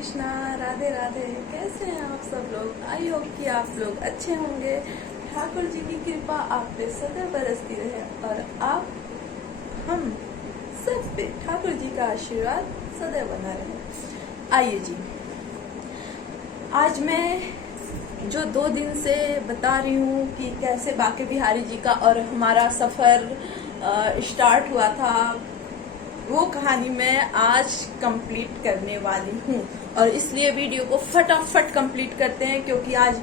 कृष्णा, राधे राधे। कैसे हैं आप सब लोग? आई होप कि आप लोग अच्छे होंगे। ठाकुर जी की कृपा आप पे सदैव बरसती रहे और आप हम सब पे ठाकुर जी का आशीर्वाद सदैव बना रहे। आइए जी, आज मैं जो 2 दिन से बता रही हूँ कि कैसे बांके बिहारी जी का और हमारा सफ़र स्टार्ट हुआ था, वो कहानी मैं आज कंप्लीट करने वाली हूँ। और इसलिए वीडियो को फटाफट कंप्लीट करते हैं क्योंकि आज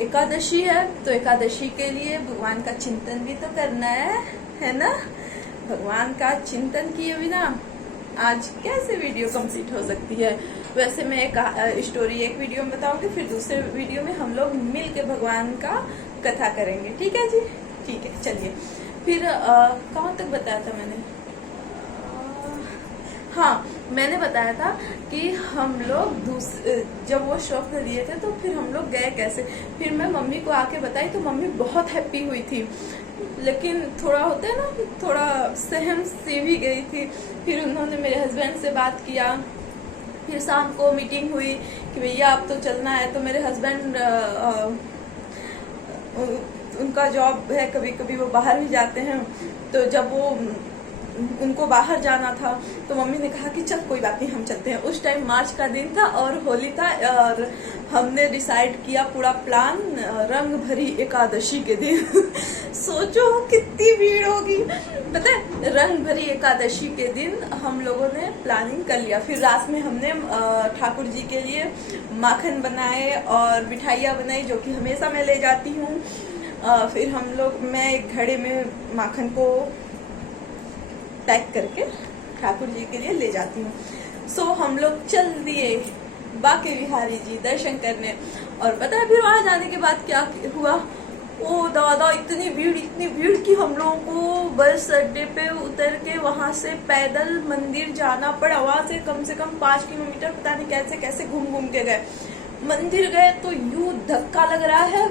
एकादशी है। तो एकादशी के लिए भगवान का चिंतन भी तो करना है ना। भगवान का चिंतन किए बिना आज कैसे वीडियो कंप्लीट हो सकती है। वैसे मैं एक स्टोरी एक वीडियो में बताऊंगी, फिर दूसरे वीडियो में हम लोग मिल के भगवान का कथा करेंगे। ठीक है जी, ठीक है। चलिए फिर कहाँ तक बताया था मैंने? हाँ, मैंने बताया था कि हम लोग जब वो स्वप्न लिए थे तो फिर हम लोग गए कैसे। फिर मैं मम्मी को आके बताई तो मम्मी बहुत हैप्पी हुई थी, लेकिन थोड़ा होता है ना, थोड़ा सहम सी भी गई थी। फिर उन्होंने मेरे हस्बैंड से बात किया। फिर शाम को मीटिंग हुई कि भैया अब तो चलना है। तो मेरे हस्बैंड उनका जॉब है, कभी कभी वो बाहर भी जाते हैं। तो जब वो उनको बाहर जाना था तो मम्मी ने कहा कि चल कोई बात नहीं, हम चलते हैं। उस टाइम मार्च का दिन था और होली था और हमने डिसाइड किया पूरा प्लान रंग भरी एकादशी के दिन। सोचो कितनी भीड़ होगी। पता है, रंग भरी एकादशी के दिन हम लोगों ने प्लानिंग कर लिया। फिर रात में हमने ठाकुर जी के लिए माखन बनाए और मिठाइयाँ बनाई, जो कि हमेशा मैं ले जाती हूँ। फिर मैं एक घड़े में माखन को पैक करके ठाकुर जी के लिए ले जाती हूँ। सो हम लोग चल दिए बांके बिहारी जी दर्शन करने। और पता है फिर वहां जाने के बाद क्या हुआ? ओ दादा, इतनी भीड़ कि हम लोगों को बस अड्डे पे उतर के वहां से पैदल मंदिर जाना पड़ा। वहां से कम 5 किलोमीटर पता नहीं कैसे कैसे घूम के गए। मंदिर गए तो यूं धक्का लग रहा है,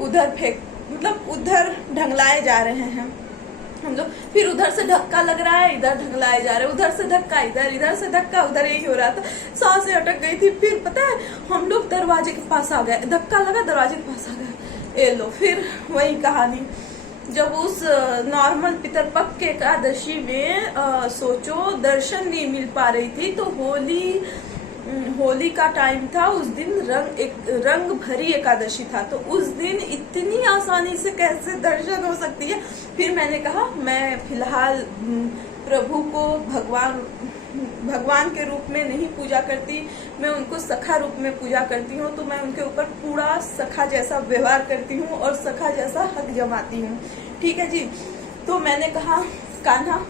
उधर ढंगलाए जा रहे हैं हम लोग। फिर उधर से धक्का लग रहा है, इधर ढंगलाए जा रहे, उधर से धक्का इधर से धक्का उधर, यही हो रहा था। सांसें अटक गई थी। फिर पता है हम लोग दरवाजे के पास आ गए, धक्का लगा, दरवाजे के पास आ गए। ए लो, फिर वही कहानी। जब उस नॉर्मल पितरपक्ष के एकादशी में सोचो दर्शन नहीं मिल पा रही थी, तो होली का टाइम था। उस दिन रंग भरी एकादशी था, तो उस दिन इतनी आसानी से कैसे दर्शन हो सकती है। फिर मैंने कहा मैं फिलहाल प्रभु को भगवान के रूप में नहीं पूजा करती, मैं उनको सखा रूप में पूजा करती हूँ। तो मैं उनके ऊपर पूरा सखा जैसा व्यवहार करती हूँ और सखा जैसा हक जमाती हूँ। ठीक है जी। तो मैंने कहा कान्हा,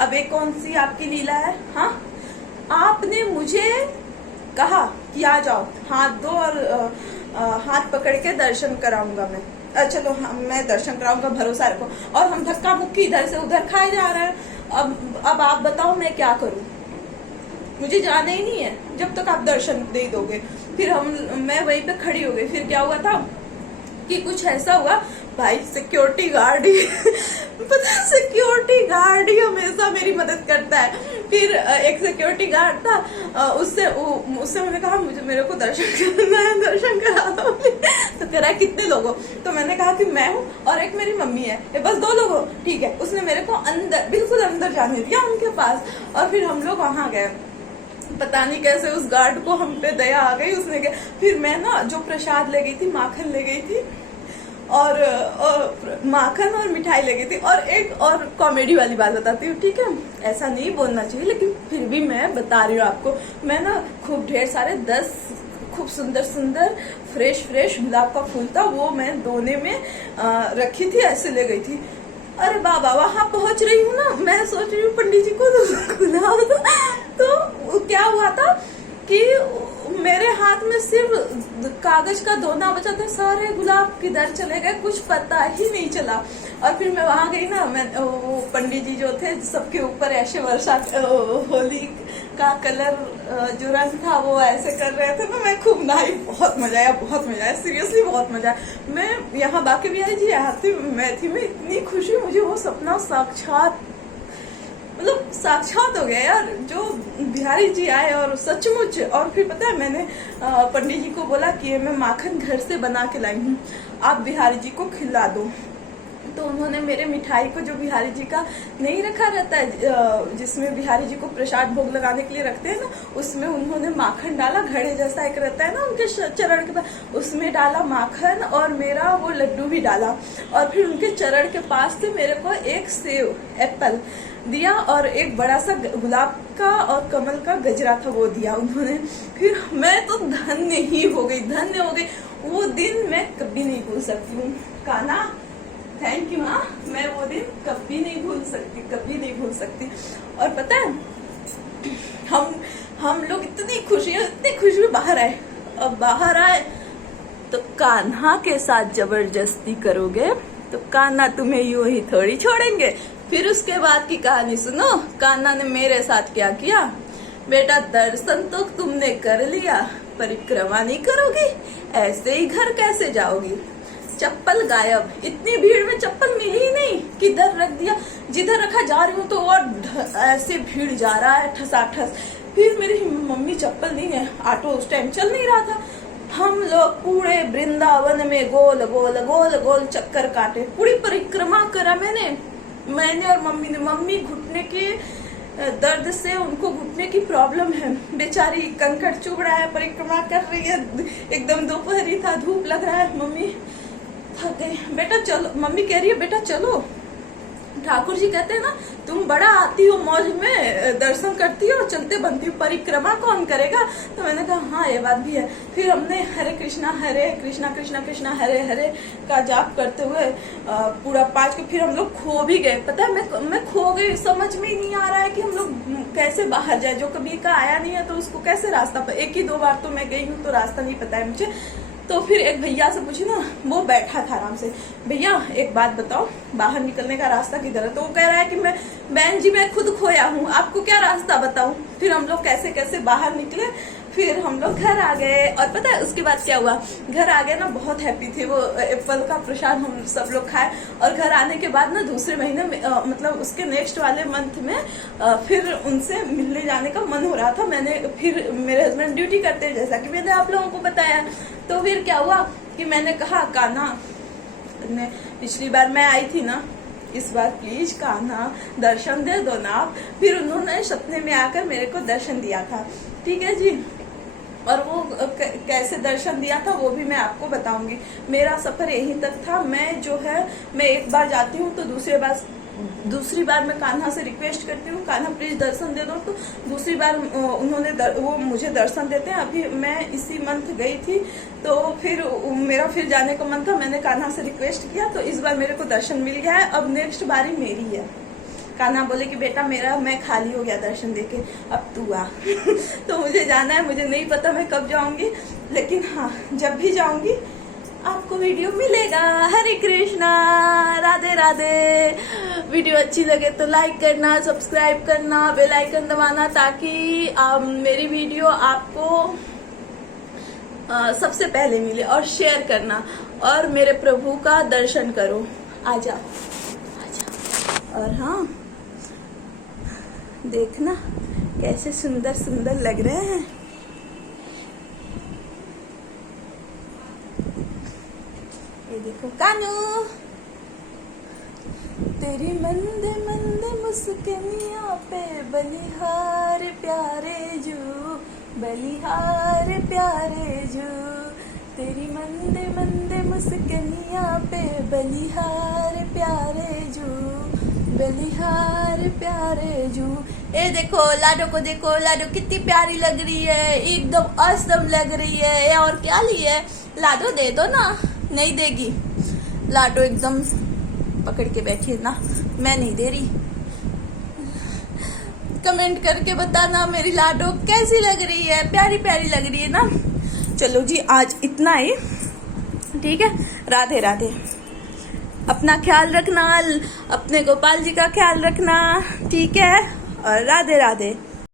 अब एक कौन सी आपकी लीला है? हाँ, आपने मुझे कहा कि आ जाओ, हाथ दो और हाथ पकड़ के दर्शन कराऊंगा मैं। चलो मैं दर्शन कराऊंगा, भरोसा रखो। और हम धक्का मुक्की इधर से उधर खाए जा रहे हैं। अब आप बताओ मैं क्या करूं? मुझे जाना ही नहीं है जब तक आप दर्शन दे दोगे। फिर मैं वहीं पे खड़ी हो गई। फिर क्या हुआ था कि कुछ ऐसा हुआ, भाई सिक्योरिटी गार्ड ही पता है, सिक्योरिटी गार्ड ही हमेशा मेरी मदद करता है। फिर एक सिक्योरिटी गार्ड था, उससे मैंने कहा मेरे को दर्शन करना है, दर्शन करा दो। तो कह रहा है कितने लोग हो? तो मैंने कहा कि मैं हूँ और एक मेरी मम्मी है, ये बस 2 लोग हो। ठीक है। उसने मेरे को बिल्कुल अंदर जाने दिया उनके पास। और फिर हम लोग वहां गए। पता नहीं कैसे उस गार्ड को हम पे दया आ गई। उसने कहा, फिर मैं ना जो प्रसाद ले गई थी, माखन ले गई थी और माखन और मिठाई ले गई थी। और एक और कॉमेडी वाली बात बताती हूँ, ठीक है? ऐसा नहीं बोलना चाहिए, लेकिन फिर भी मैं बता रही हूँ आपको। मैं ना खूब ढेर सारे 10 खूब सुंदर फ्रेश गुलाब का फूल था, वो मैं दोने में रखी थी, ऐसे ले गई थी। अरे बाबा, वहां पहुंच रही हूँ ना, मैं सोच रही हूँ पंडित जी को गुलाब तो क्या हुआ था कि मेरे हाथ में सिर्फ कागज का दोना बचा था, सारे गुलाब किधर चले गए कुछ पता ही नहीं चला। और फिर मैं वहां गई ना, वो पंडित जी जो थे सबके ऊपर ऐसे वर्षा होली का कलर जो रंग था वो ऐसे कर रहे थे ना, मैं खूब नहाई। बहुत मजा आया, सीरियसली बहुत मजा आया। मैं यहाँ बांके बिहारी जी मैं इतनी खुशी, मुझे वो सपना साक्षात मतलब साक्षात हो गया यार, जो बिहारी जी आए और सचमुच। और फिर पता है मैंने पंडित जी को बोला कि मैं माखन घर से बना के लाई हूँ, आप बिहारी जी को खिला दो। तो उन्होंने मेरे मिठाई को, जो बिहारी जी का नहीं रखा रहता है, जिसमें बिहारी जी को प्रसाद भोग लगाने के लिए रखते हैं ना, उसमें उन्होंने माखन डाला, घड़े जैसा एक रहता है ना उनके चरण के पास, उसमें डाला माखन और मेरा वो लड्डू भी डाला। और फिर उनके चरण के पास से मेरे को एक सेव एप्पल दिया और एक बड़ा सा गुलाब का और कमल का गजरा था, वो दिया उन्होंने। फिर मैं तो धन्य ही हो गई, धन्य हो गई। वो दिन मैं कभी नहीं भूल सकती हूँ। Kanha thank you. हाँ, मैं वो दिन कभी नहीं भूल सकती, कभी नहीं भूल सकती। और पता है हम लोग इतनी खुशी बाहर आए। अब बाहर आए तो कान्हा के साथ जबरदस्ती करोगे तो कान्हा तुम्हें यूं ही थोड़ी छोड़ेंगे। फिर उसके बाद की कहानी सुनो। कान्हा ने मेरे साथ क्या किया, बेटा दर्शन तो तुमने कर लिया, परिक्रमा नहीं करोगी, ऐसे ही घर कैसे जाओगी। चप्पल गायब, इतनी भीड़ में चप्पल मिली ही नहीं, किधर रख दिया, जिधर रखा जा रही हूँ तो और ऐसे भीड़ जा रहा है ठसाठस। फिर मेरी मम्मी चप्पल नहीं है, ऑटो उस टाइम चल नहीं रहा था। हम लोग पूरे वृंदावन में गोल गोल गोल गोल चक्कर काटे, पूरी परिक्रमा करा मैंने और मम्मी ने। मम्मी घुटने के दर्द से, उनको घुटने की प्रॉब्लम है, बेचारी कंकड़ चुभ रहा है, परिक्रमा कर रही है, एकदम दोपहरी था, धूप लग रहा है, मम्मी थक गई। बेटा चलो, मम्मी कह रही है बेटा चलो। ठाकुर जी कहते हैं ना, तुम बड़ा आती हो मौज में, दर्शन करती हो, चलते बनती हो, परिक्रमा कौन करेगा। तो मैंने कहा हाँ ये बात भी है। फिर हमने हरे कृष्णा कृष्णा कृष्णा हरे हरे का जाप करते हुए पूरा 5 के, फिर हम लोग खो भी गए। पता है मैं खो गई, समझ में ही नहीं आ रहा है कि हम लोग कैसे बाहर जाए। जो कभी का आया नहीं है तो उसको कैसे रास्ता, एक ही 2 बार तो मैं गई हूँ तो रास्ता नहीं पता है मुझे। तो फिर एक भैया से पूछी ना, वो बैठा था आराम से, भैया एक बात बताओ, बाहर निकलने का रास्ता किधर है। तो वो कह रहा है कि बहन जी मैं खुद खोया हूँ, आपको क्या रास्ता बताऊं। फिर हम लोग कैसे कैसे बाहर निकले, फिर हम लोग घर आ गए। और पता है उसके बाद क्या हुआ, घर आ गए ना, बहुत हैप्पी थे। वो एप्पल का प्रसाद हम सब लोग खाए। और घर आने के बाद ना दूसरे महीने में, मतलब उसके नेक्स्ट वाले मंथ में फिर उनसे मिलने जाने का मन हो रहा था। फिर मेरे हस्बैंड ड्यूटी करते हैं, जैसा कि मैंने आप लोगों को बताया। तो फिर क्या हुआ कि मैंने कहा कान्हा, पिछली बार मैं आई थी ना, इस बार प्लीज कान्हा दर्शन दे दो ना आप। फिर उन्होंने सपने में आकर मेरे को दर्शन दिया था, ठीक है जी। और वो कैसे दर्शन दिया था वो भी मैं आपको बताऊंगी। मेरा सफर यहीं तक था। मैं एक बार जाती हूँ तो दूसरी बार मैं कान्हा से रिक्वेस्ट करती हूँ, कान्हा प्लीज दर्शन दे दो। तो दूसरी बार वो मुझे दर्शन देते हैं। अभी मैं इसी मंथ गई थी तो फिर मेरा फिर जाने का मन था, मैंने कान्हा से रिक्वेस्ट किया तो इस बार मेरे को दर्शन मिल गया है। अब नेक्स्ट बारी मेरी है। कान्हा बोले कि बेटा मैं खाली हो गया दर्शन देके, अब तू आ। तो मुझे जाना है, मुझे नहीं पता मैं कब जाऊंगी, लेकिन हाँ जब भी जाऊंगी आपको वीडियो मिलेगा। हरे कृष्णा, राधे राधे। वीडियो अच्छी लगे तो लाइक करना, सब्सक्राइब करना, बेल आइकन दबाना, ताकि मेरी वीडियो आपको सबसे पहले मिले। और शेयर करना और मेरे प्रभु का दर्शन करो। आ जाओ। और हाँ देखना कैसे सुंदर सुंदर लग रहे हैं। ये देखो कानू, तेरी मंदे मंदे मुस्कानियों पे बलिहार प्यारे जू, बलिहार प्यारे जू। तेरी मंदे मंदे मुस्कानियों पे बलिहार प्यारे जू, बलिहार प्यारे जू। ए देखो लाडो को, देखो लाडो कितनी प्यारी लग रही है, एकदम औसम लग रही है। और क्या ली है, लाडो दे दो ना। नहीं देगी, लाडो एकदम पकड़ के बैठी है ना, मैं नहीं दे रही। कमेंट करके बताना मेरी लाडो कैसी लग रही है, प्यारी प्यारी लग रही है ना। चलो जी आज इतना ही, ठीक है। राधे राधे। अपना ख्याल रखना, अपने गोपाल जी का ख्याल रखना, ठीक है। और राधे राधे।